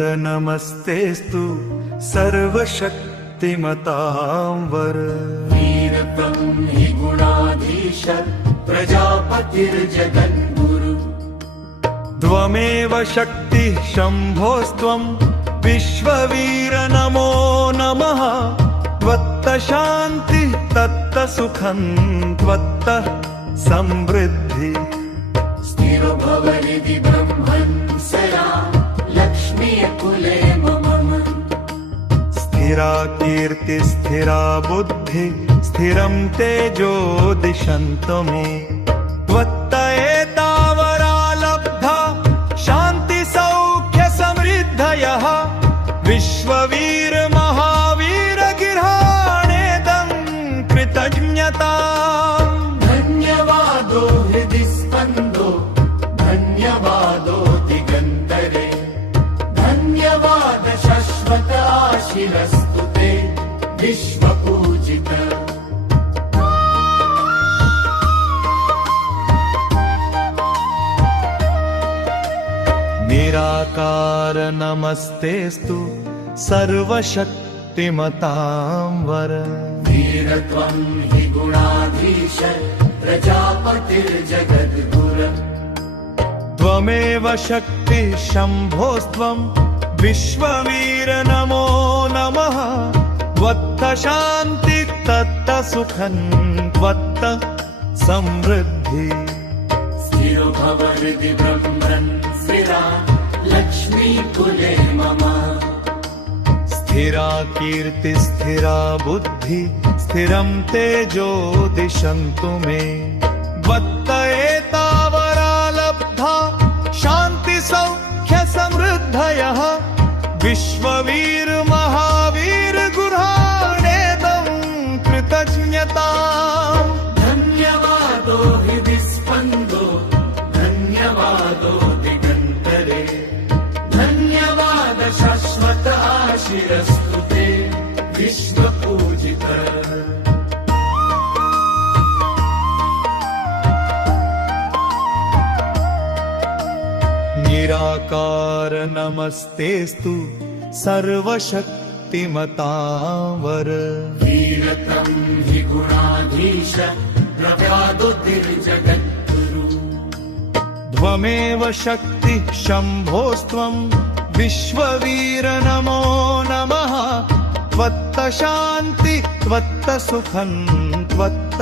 वर नमस्तेस्तु सर्वशक्तिमतांवर। वीरत्वं हि गुणाधीश प्रजापतिर्जगद्गुरु। त्वमेव शक्तिः शम्भोस्त्वं विश्ववीर नमो नमः। त्वत्त शान्तिः तत्त सुखं त्वत्त समृद्धि। स्थिरो भवनिधि ब्रह्मन् सदा लक्ष्मीः कुले मम। स्थिरा कीर्ति स्थिरा बुद्धि स्थिरं तेजो दिशन्तु मे। त्वत्त एतावरा लब्धा शान्ति सौख्य समृद्धयः। विश्ववीर महावीर गृहाणेदं कृतज्ञता। धन्यवादो हृदि स्पन्दो धन्यवादो दिगन्तरे। धन्यवाद शाश्वत आशिरस्तु ते विश्वपूजित। निराकार नमस्तेस्तु सर्वशक्तिमतांवर। वीरत्वं हि गुणाधीश प्रजापतिर्जगद्गुरु। त्वमेव शक्तिः शम्भोस्त्वं विश्ववीर नमो नमः। त्वत्त शान्तिः तत्त सुखं त्वत्त समृद्धि। स्थिरो भव हृदि ब्रह्मन् स्थिरा लक्ष्मी कुले मम। स्थिरा कीर्ति स्थिरा बुद्धि स्थिरं तेजो दिशन्तु मे। त्वत्त एतावरा लब्धा शान्ति सौख्य समृद्धयः। विश्ववीर महावीर गृहाणेदं कृतज्ञता। धन्यवादो हृदि स्पन्दो धन्यवादो दिगन्तरे। धन्यवाद शाश्वत आशिरस्तु ते विश्वपूजित। निराकार नमस्तेस्तु सर्वशक्तिमतांवर। वीरत्वं हि गुणाधीश प्रव्यादुतिर्जगद्गुरु। त्वमेव शक्तिः शम्भोस्त्वं विश्ववीर नमो नमः। त्वत्त शान्ति त्वत्त सुखं त्वत्त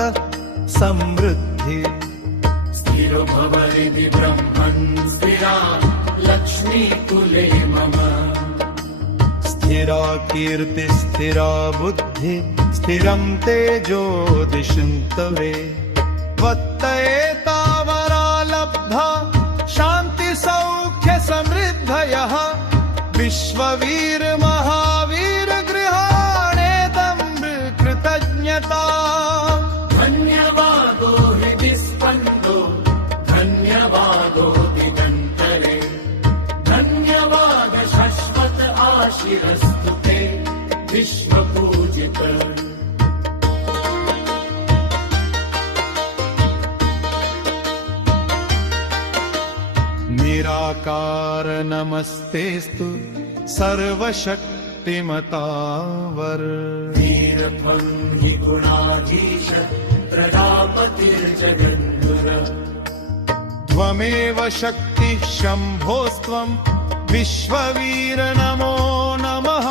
समृद्धि। स्थिरो भव हृदि ब्रह्मन् स्थिरा लक्ष्मी कुले मम। स्थिरा कीर्ति स्थिरा बुद्धि स्थिरं तेजो दिशन्तु मे। त्वत्त एतावरा लब्धा शान्ति सौख्य समृद्धयः। विश्ववीर महावीर गृहाणेदं कृतज्ञता। धन्यवादो हृदि स्पन्दो धन्यवादो दिगन्तरे। धन्यवाद शाश्वत आशिरस्तु ते विश्वपूजित। निराकार नमस्तेस्तु सर्वशक्तिमतांवर। वीरत्वं हि गुणाधीश प्रजापतिर्जगद्गुरु। त्वमेव शक्तिः शम्भोस्त्वं विश्ववीर नमो नमः।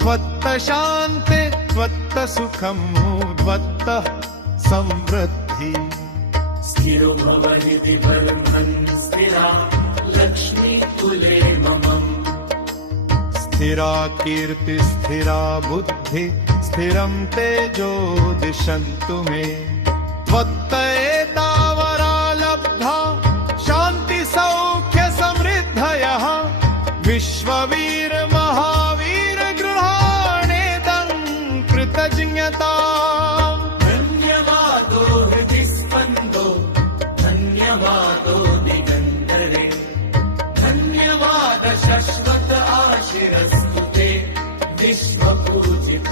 त्वत्त शान्तिः त्वत्त सुखं त्वत्त समृद्धि। स्थिरो भव हृदि ब्रह्मन् स्थिरा लक्ष्मी कुले मम। स्थिरा कीर्ति स्थिरा बुद्धि स्थिरं तेजो दिशन्तु मे। त्वत्त एतावरा लब्धा शान्ति सौख्य समृद्धयः। विश्ववीर महावीर गृहाणेदं कृतज्ञता। धन्यवादो हृदि स्पन्दो धन्यवादो दिगन्तरे। धन्यवाद शाश्वत आशिरस्तु ते विश्वपूजित।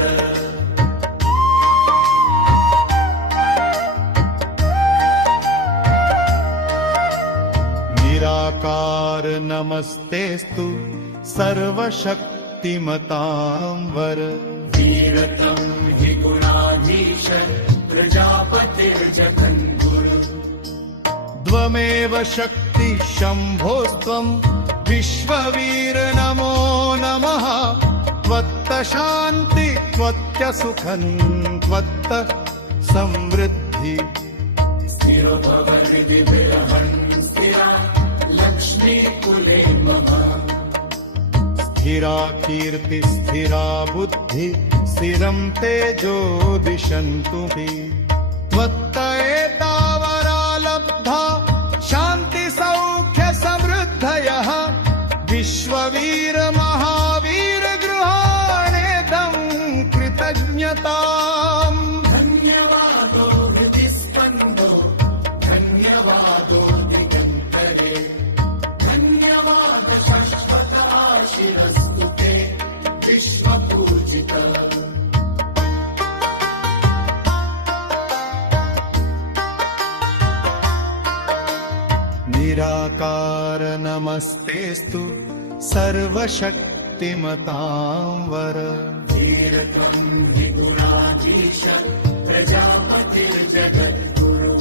निराकार नमस्तेस्तु सर्वशक्तिमतां वर। वीरतं हि गुणाधीश प्रजापतिर्जगद्गुरु। त्वमेव शक्ति शम्भोस्त्वं विश्ववीर नमो नमः। त्वत्त शान्ति त्वत्त सुखं त्वत्त समृद्धि। स्थिरो भव हृदि विरहन् स्थिरा लक्ष्मीकुले मम। स्थिरा कीर्ति स्थिरा बुद्धि स्थिरं तेजो दिशन्तु मे। त्वत्त एतावरा लब्धा शान्ति सौख्य समृद्धयः। विश्ववीर महावीर गृहाणेदं कृतज्ञताम्। धन्यवादो हृदि स्पन्दो धन्यवादो दिगन्तरे। धन्यवाद शाश्वत आशिरस्तु ते विश्वपूजित। निराकार नमस्तेस्तु सर्वशक्तिमतां वर। वीरतं हि गुणाधीश प्रजापतिर्जगद्गुरु।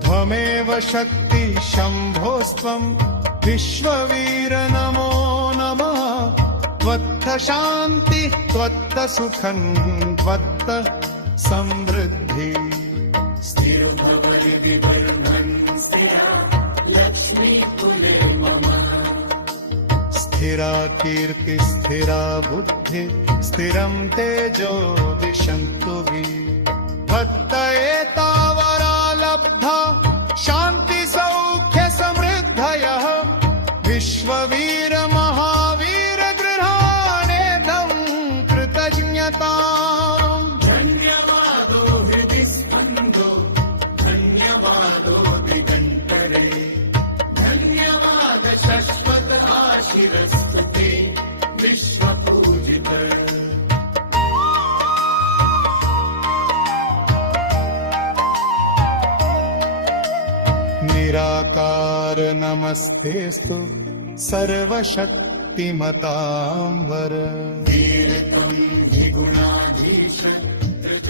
त्वमेव शक्ति शम्भोस्त्वं विश्ववीर नमो नमः। त्वत्त शान्ति त्वत्त सुखं त्वत्त समृद्धि। स्थिरो भव हृदि बर्धन् स्थिरा लक्ष्मीकुले मम। स्थिरा कीर्ति स्थिरा बुद्धि स्थिरं तेजो दिशन्तु मे। त्वत्त एतावरा लब्धा शान्ति सौख्य समृद्धयः। विश्ववीर महावीर गृहाणेदं कृतज्ञताम्। धन्यवादो हृदि स्पन्दो धन्यवादो दिगन्तरे। धन्यवाद शाश्वत आशिरस्तु ते विश्वपूजित। निराकार नमस्तेस्तु सर्वशक्तिमतां वर। वीरतं हि गुणाधीश प्रजापतिर्जगद्गुरु।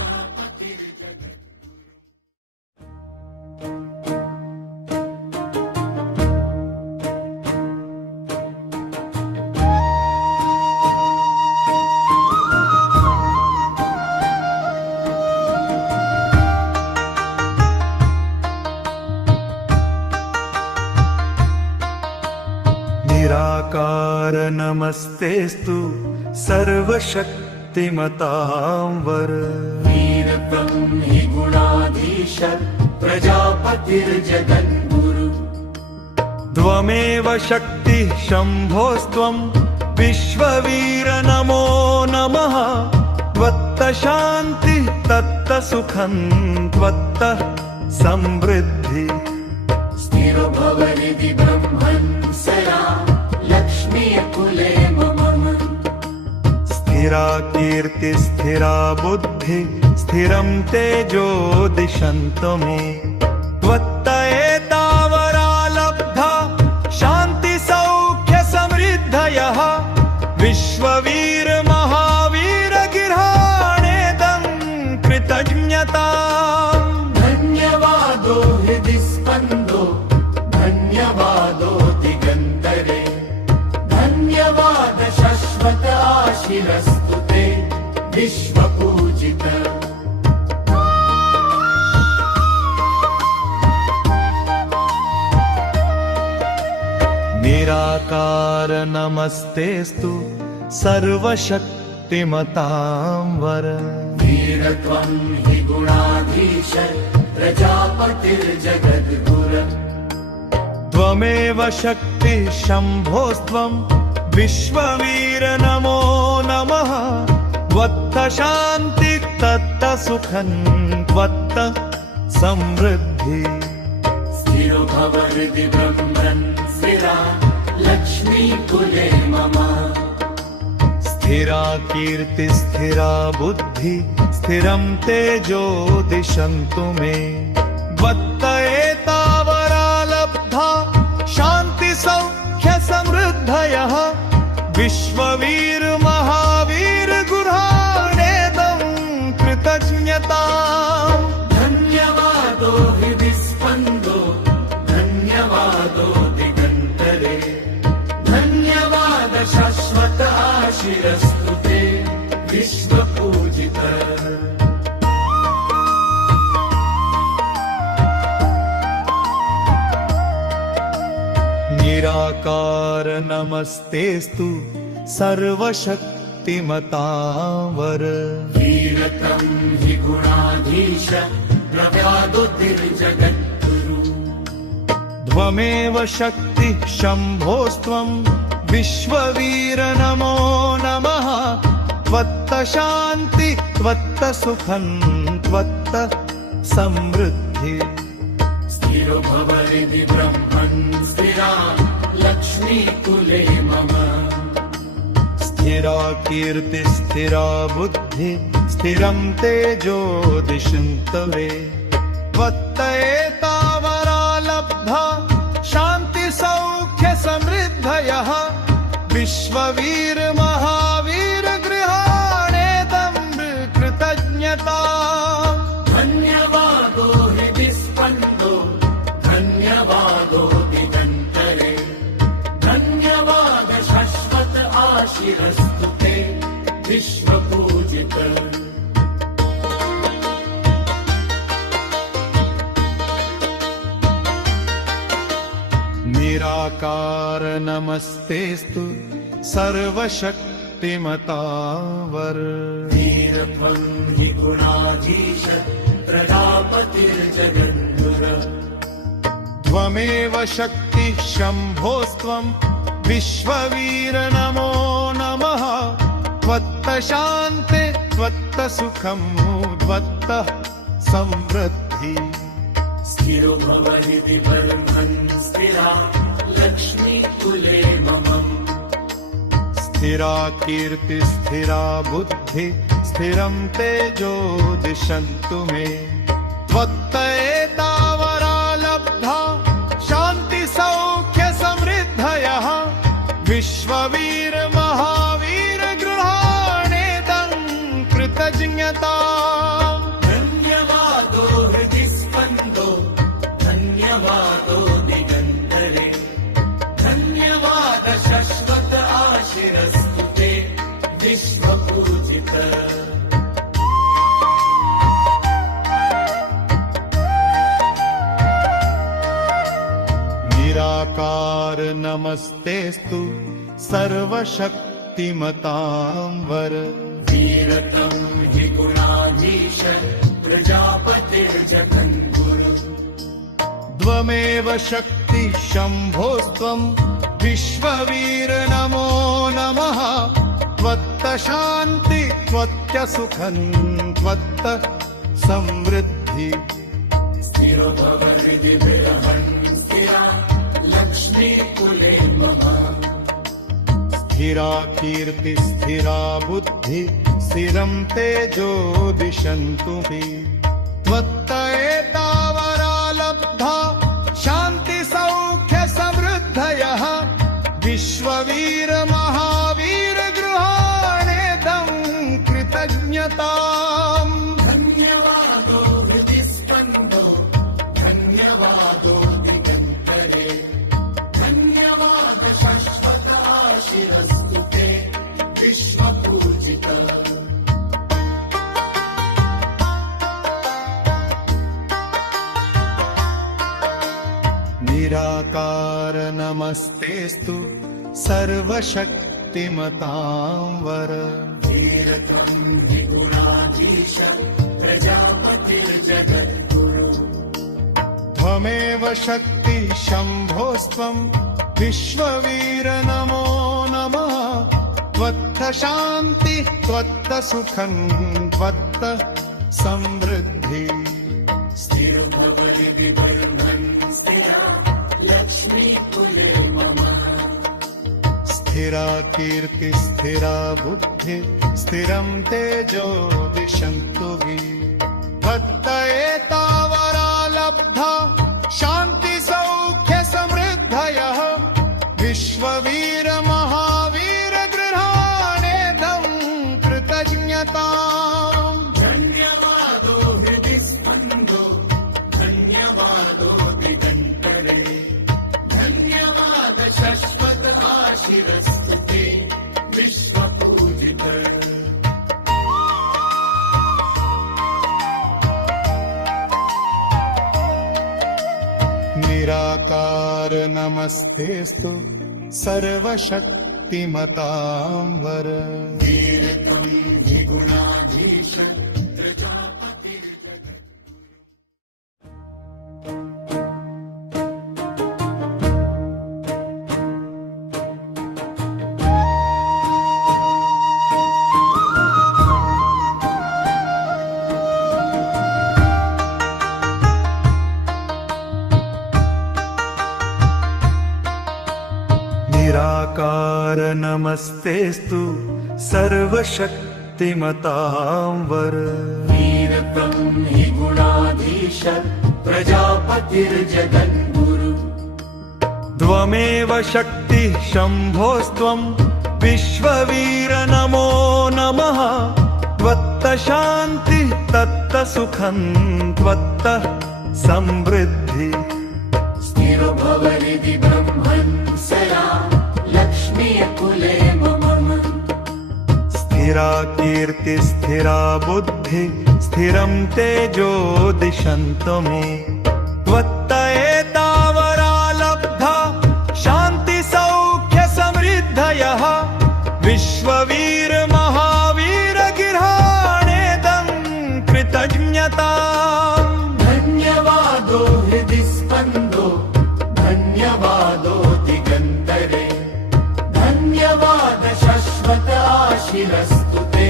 निराकार नमस्तेस्तु सर्वशक्तिमतां वर। वीरतं हि गुणाधीश प्रजापतिर्जगद्गुरु। त्वमेव शक्ति शम्भोस्त्वं विश्ववीर नमो नमः। त्वत्त शान्ति तत्त सुखं त्वत्त समृद्धि। स्थिरो भव हृदि ब्रह्मन् सदा लक्ष्मीकुले मम। स्थिरा कीर्ति स्थिरा बुद्धि स्थिरं तेजो दिशन्तु मे। त्वत्त एतावरा लब्धा शान्ति सौख्य समृद्धयः। विश्ववीर महावीर गृहाणेदं कृतज्ञताम्। धन्यवादो हृदि स्पन्दो धन्यवादो दिगन्तरे। धन्यवाद शाश्वत आशिरस्तु ते विश्वपूजित। निराकार नमस्तेस्तु सर्वशक्तिमतां वर। वीरत्वं हि गुणाधीश प्रजापतिर्जगद्गुरु। त्वमेव शक्ति शम्भोस्त्वं विश्ववीर नमो नमः। त्वत्त शान्ति तत्त सुखं त्वत्त समृद्धि। स्थिरो भव हृदि ब्रह्मन् स्थिरा लक्ष्मीकुले मम। स्थिरा कीर्ति स्थिरा बुद्धि स्थिरं तेजो दिशन्तु मे। त्वत्त एतावरा लब्धा शान्ति सिद्धयः विश्ववीर महावीर गृहाणेदं कृतज्ञताम् धन्यवादो हृदि स्पन्दो धन्यवादो दिगन्तरे धन्यवाद शाश्वत आशिरस्तु ते विश्वपूजित निराकार नमस्तेस्तु सर्वशक्तिमतावर वीरतं हि गुणाधीश प्रव्यादुतिर्जगद्गुरु त्वमेव शक्तिः शम्भोस्त्वं विश्ववीर नमो नमः त्वत्त शान्ति त्वत्त सुखं त्वत्त समृद्धि स्थिरो भव हृदि ब्रह्मन् स्थिरा लक्ष्मीकुले मम स्थिरा कीर्ति स्थिरा बुद्धि स्थिरं तेजो दिशन्तवे त्वत्त एतावरा लब्धा शान्ति सौख्य समृद्धयः विश्ववीर महावीर गृहाणेदं कृतज्ञता धन्यवादो हृदि स्पन्दो धन्यवादो दिगन्तरे धन्यवाद शाश्वत आशिरस्तु ते विश्वपूजित निराकार नमस्तेस्तु सर्वशक्तिमतावर वीरत्वं हि गुणाधीश प्रजापतिर्जगद्गुरु त्वमेव शक्तिः शम्भोस्त्वं विश्ववीर नमो नमः त्वत्त शान्ति त्वत्त सुखं त्वत्त समृद्धि स्थिरो भव हृदि ब्रह्मन् स्थिरा लक्ष्मीकुले मम स्थिरा कीर्ति स्थिरा बुद्धि स्थिरं तेजो दिशन्तु मे त्वत्त एतावरा लब्धा शान्ति सौख्य समृद्धयः विश्ववीर महावीर गृहाणेदं कृतज्ञताम् धन्यवादो हृदि स्पन्दो धन्यवादो दिगन्तरे धन्यवाद शाश्वत आशिरस्तु ते विश्वपूजित निराकार नमस्तेस्तु सर्वशक्तिमतां वर वीरतं हि गुणाधीश प्रजापतिर्जगद्गुरु त्वमेव शक्तिः शम्भोस्त्वं विश्ववीर नमो नमः त्वत्त शान्ति त्वत्त सुखं त्वत्त समृद्धि स्थिरो भव हृदि बृहन् स्थिरा लक्ष्मीकुले मम स्थिरा कीर्ति स्थिरा बुद्धि स्थिरं तेजो दिशन्तु मे त्वत्त एतावरा लब्धा शान्ति सौख्य समृद्धयः विश्ववीर महावीर गृहाणेदं कृतज्ञताम् धन्यवादो हृदि स्पन्दो धन्यवादो दिगन्तरे धन्यवाद शाश्वत आशिरस्तु ते विश्वपूजित निराकार नमस्तेस्तु सर्वशक्तिमतां वर वीरत्वं हि गुणाधीश प्रजापतिर्जगद्गुरु त्वमेव शक्तिः शम्भोस्त्वं विश्ववीर नमो नमः त्वत्त शान्ति त्वत्त सुखं त्वत्त समृद्धि स्थिरो भव हृदि ब्रह्मन् स्थिरा लक्ष्मीकुले मम स्थिरा कीर्ति स्थिरा बुद्धि स्थिरं तेजो दिशन्तु मे त्वत्त एतावरा लब्धा शान्ति सौख्य समृद्धयः विश्ववीर महा धन्यवादो दिगन्तरे धन्यवाद शश्वत आशिरस्तु ते विश्वपूजित निराकार नमस्तेस्तु सर्वशक्तिमतां वर वीरत्वं हि गुणाधीश प्रजापतिर्जगत् निराकार नमस्तेस्तु सर्वशक्तिमतां वर वीरत्वं हि गुणाधीश प्रजापतिर्जगद्गुरु त्वमेव शक्तिः शम्भोस्त्वं विश्ववीर नमो नमः त्वत्तः शान्तिः तत्तः सुखं त्वत्तः समृद्धि स्थिरो भवरिति ब्रह्मन् सदा लक्ष्मीकुले मम स्थिरा कीर्ति स्थिरा बुद्धि स्थिरं तेजो दिशन्तु मे त्वत्त एतावरा लब्धा शान्ति सौख्य समृद्धयः विश्ववीर महावीर गृहाणेदं कृतज्ञताम् धन्यवादो हृदि स्पन्दो धन्यवादो दिगन्तरे धन्यवाद शश्वत आशिरस्तु ते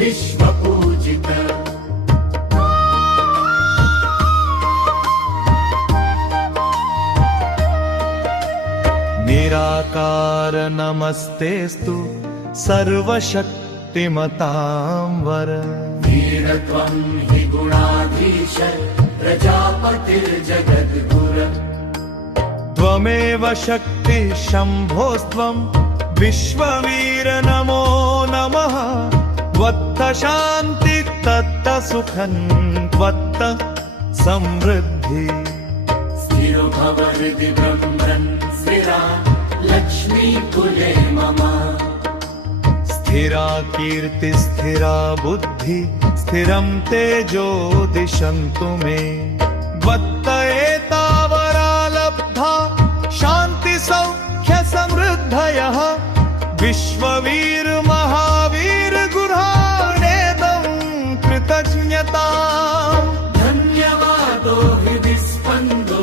विश्वपूजित निराकार नमस्तेस्तु सर्वशक्तिमतां वर वीरत्वं हि गुणाधीश प्रजापतिर्जगद्गुरु त्वमेव शक्तिः शम्भोस्त्वं विश्ववीर नमो नमः त्वत्तः शान्तिः तत्तः सुखं त्वत्तः समृद्धि स्थिरो भव हृदि ब्रह्मन् स्थिरा लक्ष्मीकुले मम स्थिरा कीर्ति स्थिरा बुद्धि स्थिरं तेजो दिशन्तु मे त्वत्त एतावरा लब्धा शान्ति सौख्य समृद्धयः विश्ववीर महावीर गृहाणेदं कृतज्ञताम् धन्यवादो हृदि स्पन्दो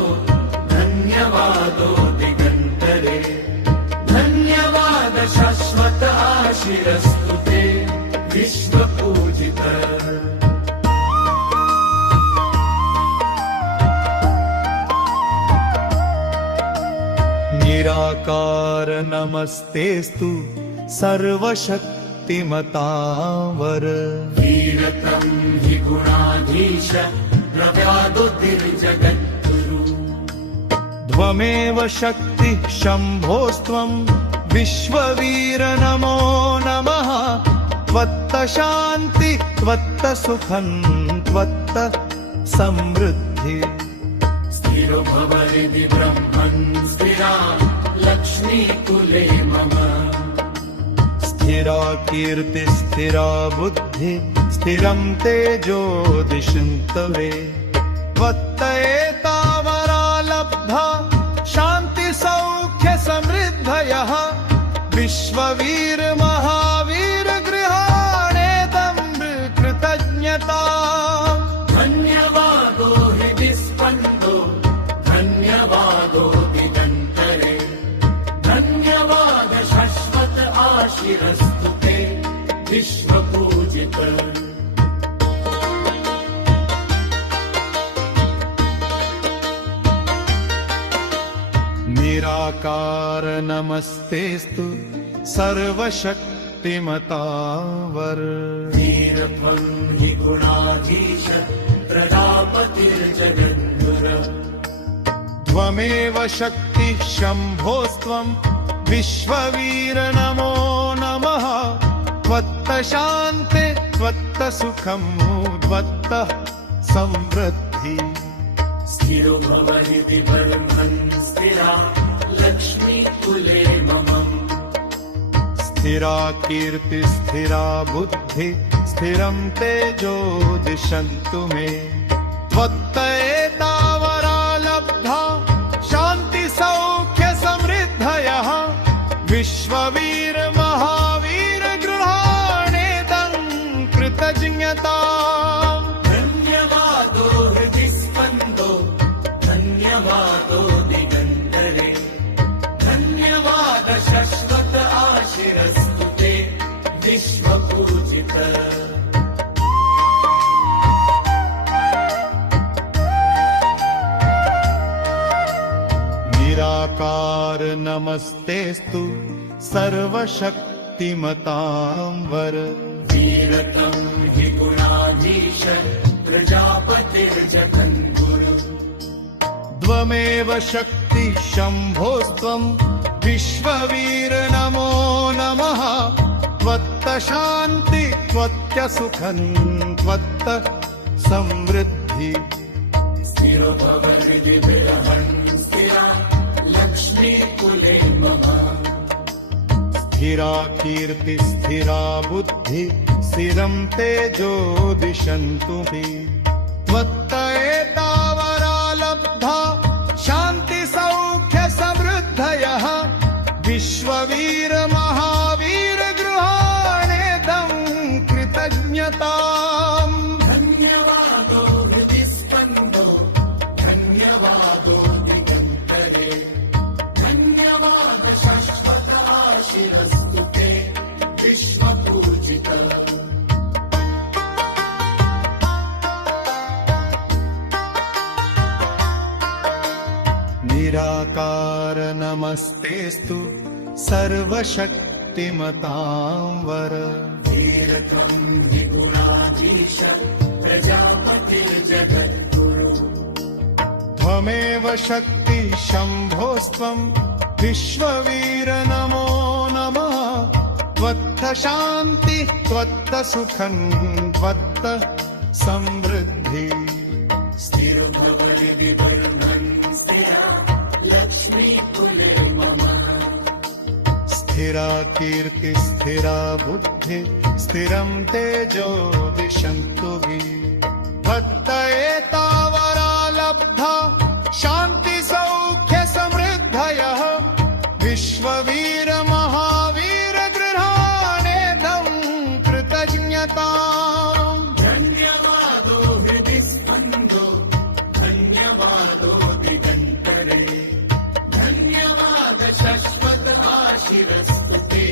धन्यवादो दिगन्तरे धन्यवाद शाश्वत आशिरस्तु ते विश्वपूजित निराकार नमस्तेस्तु सर्वशक्तिमतां वर वीरत्वं हि गुणाधीश प्रव्यादुतिर्जगद्गुरु त्वमेव शक्तिः शम्भोस्त्वं विश्ववीर नमो नमः त्वत्तः शान्तिः त्वत्तः सुखं त्वत्तः समृद्धि स्थिरो भव हृदि ब्रह्मन् स्थिरा लक्ष्मीकुले मम स्थिरा कीर्ति स्थिरा बुद्धि स्थिरं तेजो दिशन्तु मे त्वत्त एतावरा लब्धा शान्ति सौख्य समृद्धयः विश्ववीर महावीर गृहाणेदं कृतज्ञताम् धन्यवादो हृदि स्पन्दो धन्यवादो दिगन्तरे धन्यवाद शाश्वत आशिरस्तु ते विश्वपूजित निराकार नमस्तेस्तु सर्वशक्तिमतां वर वीरत्वं हि गुणाधीश प्रजापतिर्जगद्गुरु त्वमेव शक्तिः शम्भोस्त्वं विश्ववीर नमो नमः त्वत्तः शान्तिः त्वत्तः सुखं त्वत्तः समृद्धि स्थिर स्थिरोभवरिति ब्रह्मन् स्थिरा लक्ष्मी कुले मम स्थिरा कीर्ति स्थिरा बुद्धि स्थिरं तेजो दिशन्तु मे त्वत्तएतावरा लब्धा शान्ति सौख्य समृद्धयः विश्ववीर महावीर गृहाणेदं कृतज्ञता धन्यवादो हृदि स्पन्दो धन्यवादो दिगन्तरे धन्यवाद शश्वत आशिरस्तु ते विश्वपूजित निराकार नमस्तेस्तु सर्वशक्तिमतां वर वीरतं हि गुणाधीश प्रजापतिर्जगन्गुरु त्वमेव शक्ति शम्भोस्त्वं विश्ववीर नमो नमः त्वत्त शान्ति त्वत्त सुखं त्वत्त समृद्धि स्थिरो भव हृदि विरहन् स्थिरा लक्ष्मी कुले मम स्थिरा कीर्ति स्थिरा बुद्धि स्थिरं तेजो दिशन्तु मे त्वत्त एतावरा लब्धा शान्ति सौख्य समृद्धयः विश्ववीर महावीर गृहाणेदं कृतज्ञताम् धन्यवादो हृदि स्पन्दो धन्यवादो दिगन्तरे धन्यवाद शाश्वत आशिरस्तु ते विश्वपूजित निराकार नमस्तेस्तु सर्वशक्तिमतां वर वीरतं हि गुणाधीश प्रजापतिर्जगद्गुरु त्वमेव शक्ति शम्भोस्त्वं विश्ववीर नमो नमः त्वत्त शान्ति त्वत्त सुखं त्वत्त समृद्धि स्थिरो भव हृदि ब्रह्मन् स्थिरा लक्ष्मी कुले मम स्थिरा कीर्ति स्थिरा बुद्धि स्थिरं तेजो दिशन्तु मे त्वत्त एतावरा लब्धा शान्ति सौख्य समृद्धयः विश्ववीर महावीर गृहाणेदं कृतज्ञताम् धन्यवादो हृदि स्पन्दो धन्यवादो दिगन्तरे धन्यवाद शश्वत आशिरस्तु ते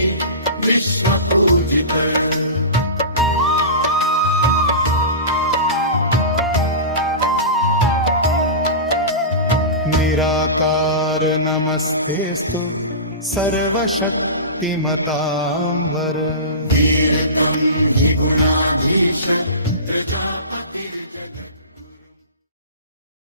विश्वपूजित निराकार नमस्तेस्तु सर्वशक्तिमतां वर वीरतं हि गुणाधीश